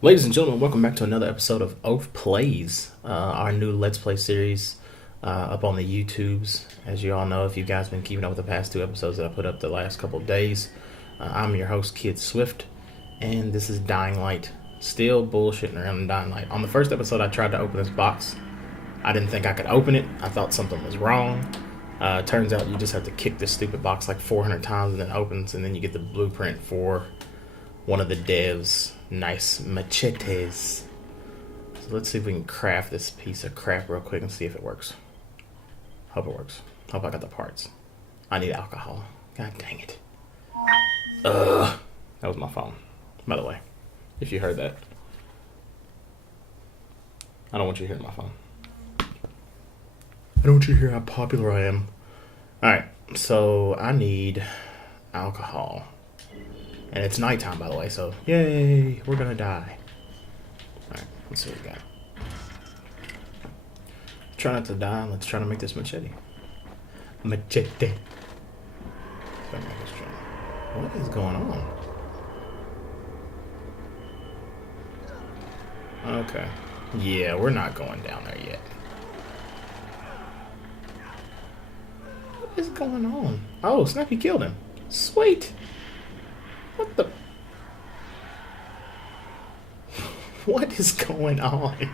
Ladies and gentlemen, welcome back to another episode of OAF Plays, our new Let's Play series up on the YouTubes. As you all know, if you guys have been keeping up with the past two episodes that I put up the last couple of days, I'm your host, Kid Swift, and this is Dying Light. Still bullshitting around in Dying Light. On the first episode, I tried to open this box. I didn't think I could open it. I thought something was wrong. Turns out you just have to kick this stupid box like 400 times and then it opens, and then you get the blueprint for one of the devs' nice machetes. So let's see if we can craft this piece of crap real quick and see if it works. Hope it works. Hope I got the parts. I need alcohol. God dang it. That was my phone, by the way, if you heard that. I don't want you to hear my phone. I don't want you to hear how popular I am. Alright, so I need alcohol. And it's nighttime, by the way, so yay, we're gonna die. Alright, let's see what we got. Try not to die, let's try to make this machete. Machete. What is going on? Okay. Yeah, we're not going down there yet. What is going on? Oh, Snappy killed him. Sweet. What the? What is going on?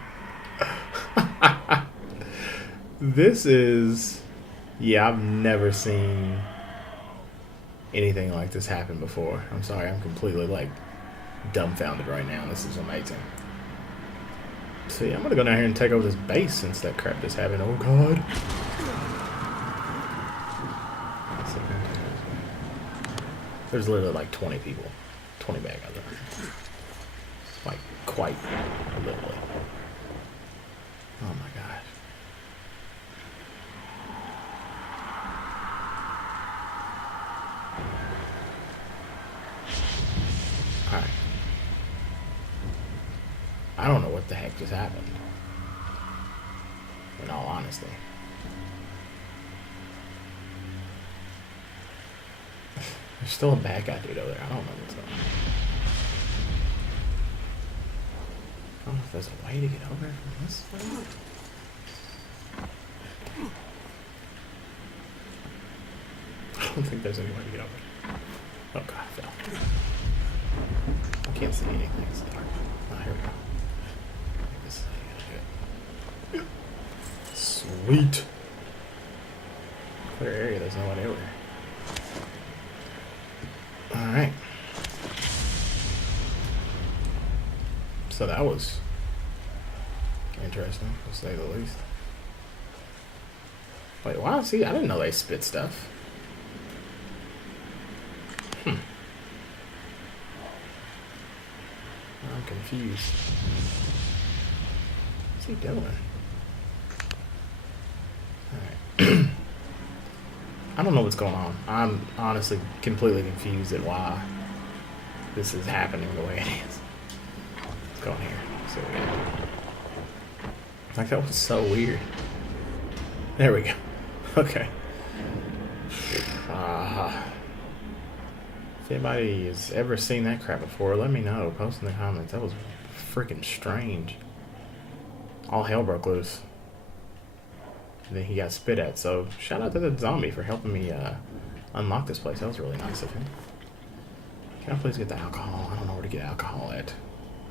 This is... Yeah, I've never seen anything like this happen before. I'm sorry, I'm completely, dumbfounded right now. This is amazing. See, I'm gonna go down here and take over this base since that crap just happened. Oh, God. There's literally 20 people. 20 bad guys there. Quite literally. Oh my gosh. Alright. I don't know what the heck just happened. In all honesty. There's still a bad guy dude over there. I don't know what's up. I don't know if there's a way to get over from this way. I don't think there's any way to get over. Oh god, I fell. I can't see anything. It's dark. Oh, here we go. I think this is how you gotta do it. Sweet. Clear area, there's no one over here. Alright. So that was interesting, to say the least. Wait, wow, see, I didn't know they spit stuff. I'm confused. What's he doing? Alright. I don't know what's going on. I'm honestly completely confused at why this is happening the way it is. Let's go in here. See what we got. That was so weird. There we go. Okay. If anybody has ever seen that crap before, let me know. Post in the comments. That was freaking strange. All hell broke loose. And then he got spit at. So shout out to the zombie for helping me unlock this place. That was really nice of him. Can I please get the alcohol? I don't know where to get alcohol at.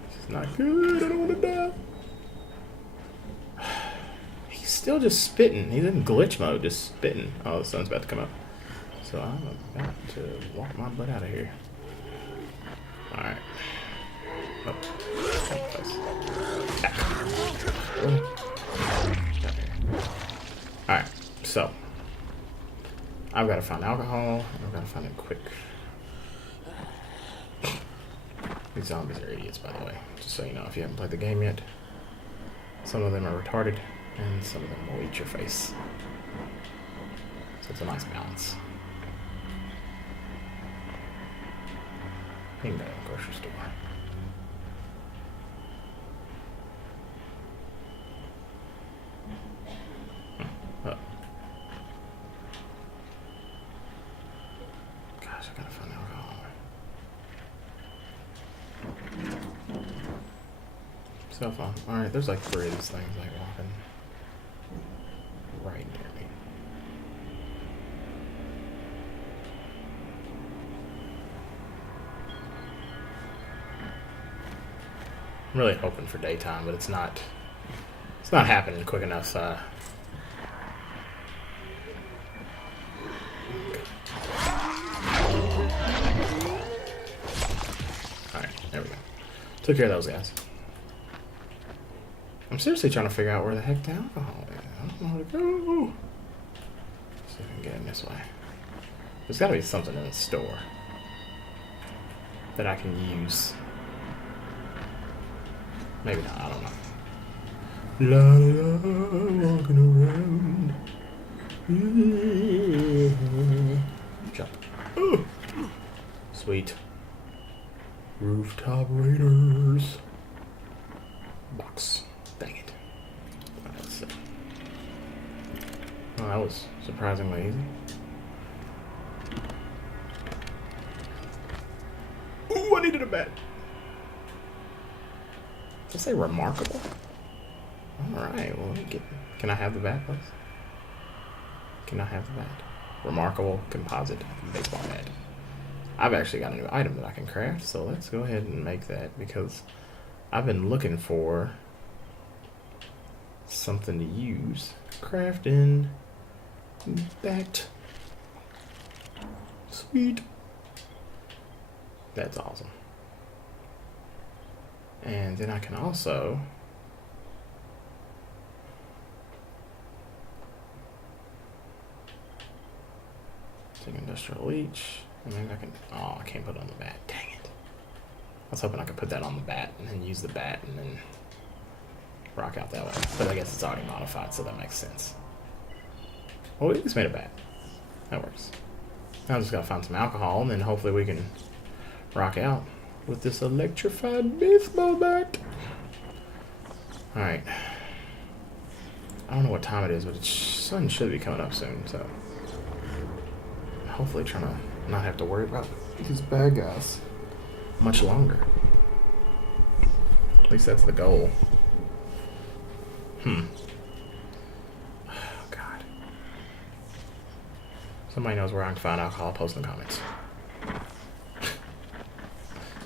This is not good. I don't want to die. He's still just spitting. He's in glitch mode, just spitting. Oh, the sun's about to come up. So I'm about to walk my butt out of here. Alright. Oh. Alright, so I've got to find alcohol. I've got to find it quick. These zombies are idiots, by the way. Just so you know, if you haven't played the game yet. Some of them are retarded, and some of them will eat your face. So it's a nice balance. Bingo, grocery store. Oh. Gosh, I gotta find alcohol. cell phone. Alright, there's like 3 of these things like walking right near me. I'm really hoping for daytime, but it's not happening quick enough. Alright, there we go. Took care of those guys. I'm seriously trying to figure out where the heck the alcohol is. I don't know where to go. See if I can get in this way. There's got to be something in the store that I can use. Maybe not, I don't know. La la, walking around. Jump. Ooh. Sweet. Rooftop Raiders. Box. Dang it. Alright, let's see. Oh, that was surprisingly easy. Ooh, I needed a bat. Did I say remarkable? Alright, well, can I have the bat, please? Can I have the bat? Remarkable composite baseball bat. I've actually got a new item that I can craft, so let's go ahead and make that because I've been looking for something to use. Crafting bat. Sweet. That's awesome. And then I can also take industrial leech. And maybe I can. Oh, I can't put it on the bat. Dang it. I was hoping I could put that on the bat and then use the bat and then rock out that way. But I guess it's already modified, so that makes sense. Well, we just made a bat. That works. Now I just gotta find some alcohol and then hopefully we can rock out with this electrified baseball bat. Alright. I don't know what time it is, but the sun should be coming up soon, so hopefully trying to not have to worry about these bad guys much longer. At least that's the goal. Oh, God. Somebody knows where I can find alcohol, post in the comments.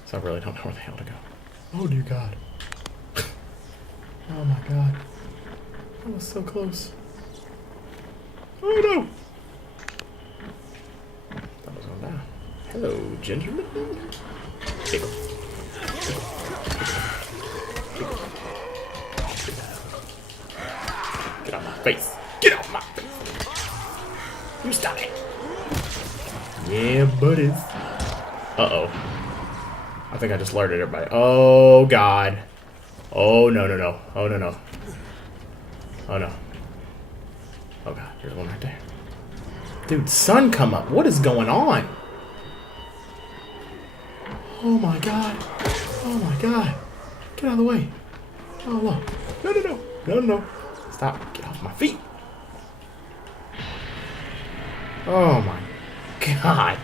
So I really don't know where the hell to go. Oh, dear God. Oh, my God. That was so close. Oh, no. That was going down. Hello, gentlemen. Tickle. Get out my face. Get out my face. You stop it. Yeah, buddies. Uh-oh. I think I just alerted everybody. Oh, God. Oh, no, no, no. Oh, no, no. Oh, no. Oh, God. There's one right there. Dude, sun come up. What is going on? Oh, my God. Oh, my God. Get out of the way. Oh, no. No, no, no. No, no, no. Stop. Get off my feet. Oh, my God.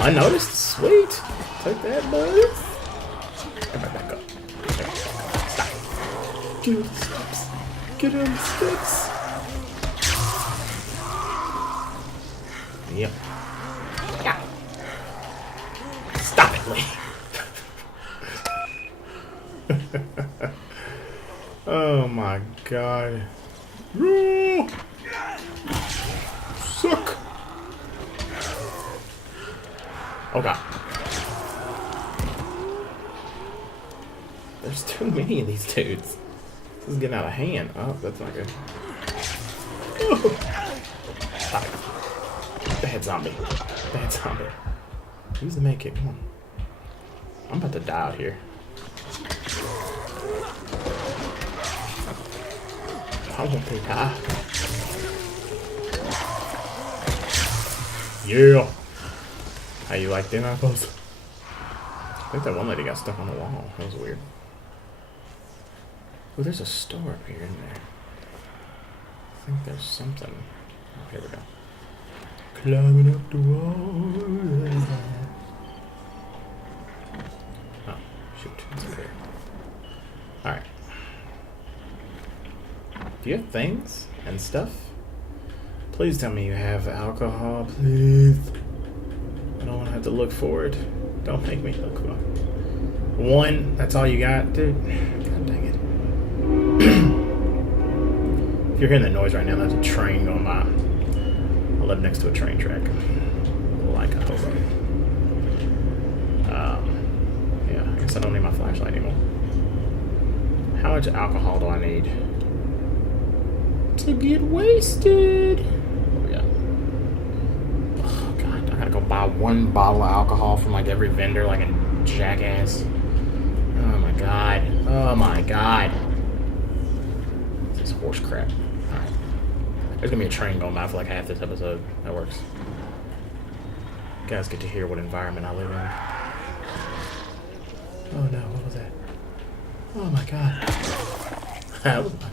Unnoticed? Sweet. Take that, boys. Everybody back up. Stop. Get on the steps. Get on the steps. Yep. Yeah. Stop it, Lee. Oh my God. No! Suck. Oh God. There's too many of these dudes. This is getting out of hand. Oh, that's not good. Oh. Stop it. Bad zombie. Bad zombie. Use the med kit. Come on. I'm about to die out here. I won't they die. Yeah. How you like them apples? I think that one lady got stuck on the wall. That was weird. Oh, there's a store up here in there. I think there's something. Oh, here we go. Climbing up the wall. Oh, shoot. It's up here. Alright. Do you have things and stuff? Please tell me you have alcohol, please. I don't want to have to look for it. Don't make me look for it. One, that's all you got? Dude, god dang it. If you're hearing that noise right now, that's a train going by. I live next to a train track. Like a hobo. Yeah, I guess I don't need my flashlight anymore. How much alcohol do I need to get wasted? Oh, yeah. Oh, God. I gotta go buy one bottle of alcohol from like every vendor like a jackass. Oh, my God. Oh, my God. This is horse crap. Alright. There's gonna be a train going by for like half this episode. That works. You guys get to hear what environment I live in. Oh, no. What was that? Oh my god. That was nice.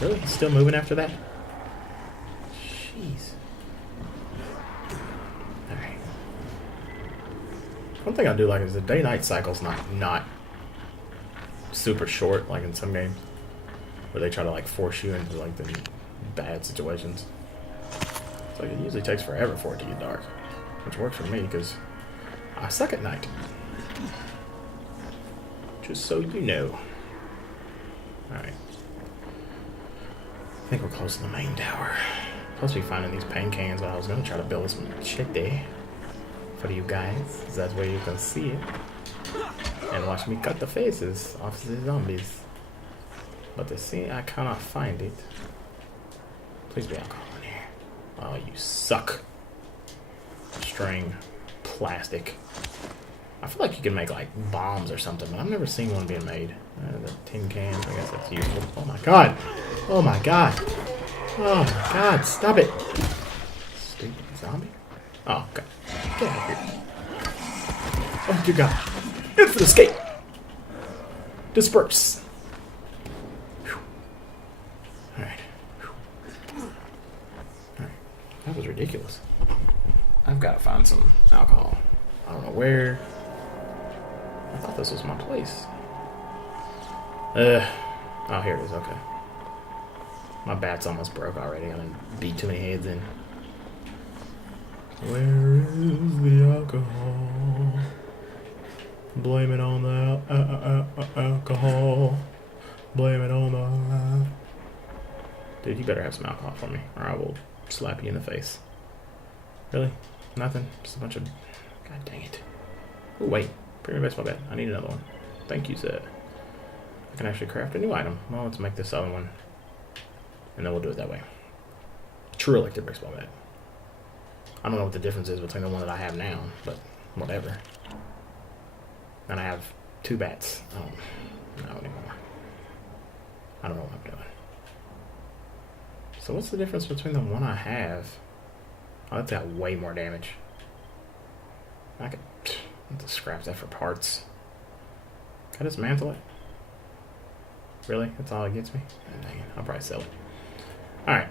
Really? He's still moving after that? Jeez. Alright. One thing I do like is the day-night cycle's not super short, like in some games. Where they try to like force you into like the bad situations. It's like it usually takes forever for it to get dark. Which works for me because I suck at night. Just so you know. Alright. I think we're close to the main tower. Supposed to be finding these paint cans, but I was going to try to build some shit there. For you guys. So that's where you can see it. And watch me cut the faces off the zombies. But to see, I cannot find it. Please be alcohol in here. Oh, you suck. String. Plastic. I feel like you can make like bombs or something, but I've never seen one being made. The tin cans, I guess that's useful. Oh my god! Oh my god! Oh my god! Stop it! Stupid zombie! Oh god! Get out of here! Oh dear god! Instant escape! Disperse! Alright. Alright. That was ridiculous. I've got to find some alcohol. I don't know where. I thought this was my place. Oh, here it is. Okay. My bat's almost broke already. I done beat too many heads in. Where is the alcohol? Blame it on the alcohol. Blame it on the... Dude, you better have some alcohol for me, or I will slap you in the face. Really? Nothing? Just a bunch of... God dang it. Oh, wait. Premium baseball bat. I need another one. Thank you, sir. I can actually craft a new item. Well, let's make this other one. And then we'll do it that way. True electric baseball bat. I don't know what the difference is between the one that I have now, but whatever. And I have two bats. I don't know anymore. I don't know what I'm doing. So what's the difference between the one I have? Oh, that's got way more damage. I could just scrap that for parts. Can I dismantle it? Really? That's all it gets me? Oh, dang it. I'll probably sell it. Alright.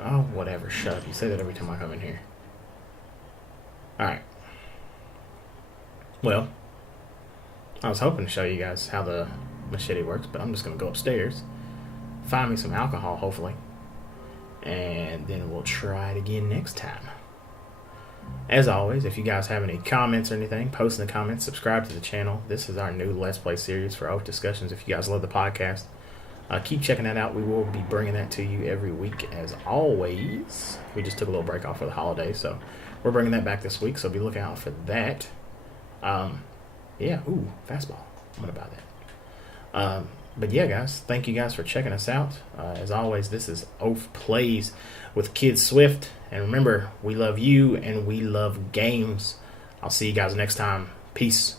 Oh, whatever. Shut up. You say that every time I come in here. Alright. Well, I was hoping to show you guys how the machete works, but I'm just going to go upstairs, find me some alcohol, hopefully, and then we'll try it again next time. As always, if you guys have any comments or anything, post in the comments, subscribe to the channel. This is our new Let's Play series for OAF Discussions. If you guys love the podcast, keep checking that out. We will be bringing that to you every week, as always. We just took a little break off for the holidays, so we're bringing that back this week, so be looking out for that. Yeah, ooh, fastball. I'm going to buy that. But yeah, guys, thank you guys for checking us out. As always, this is OAF Plays with Kid Swift. And remember, we love you and we love games. I'll see you guys next time. Peace.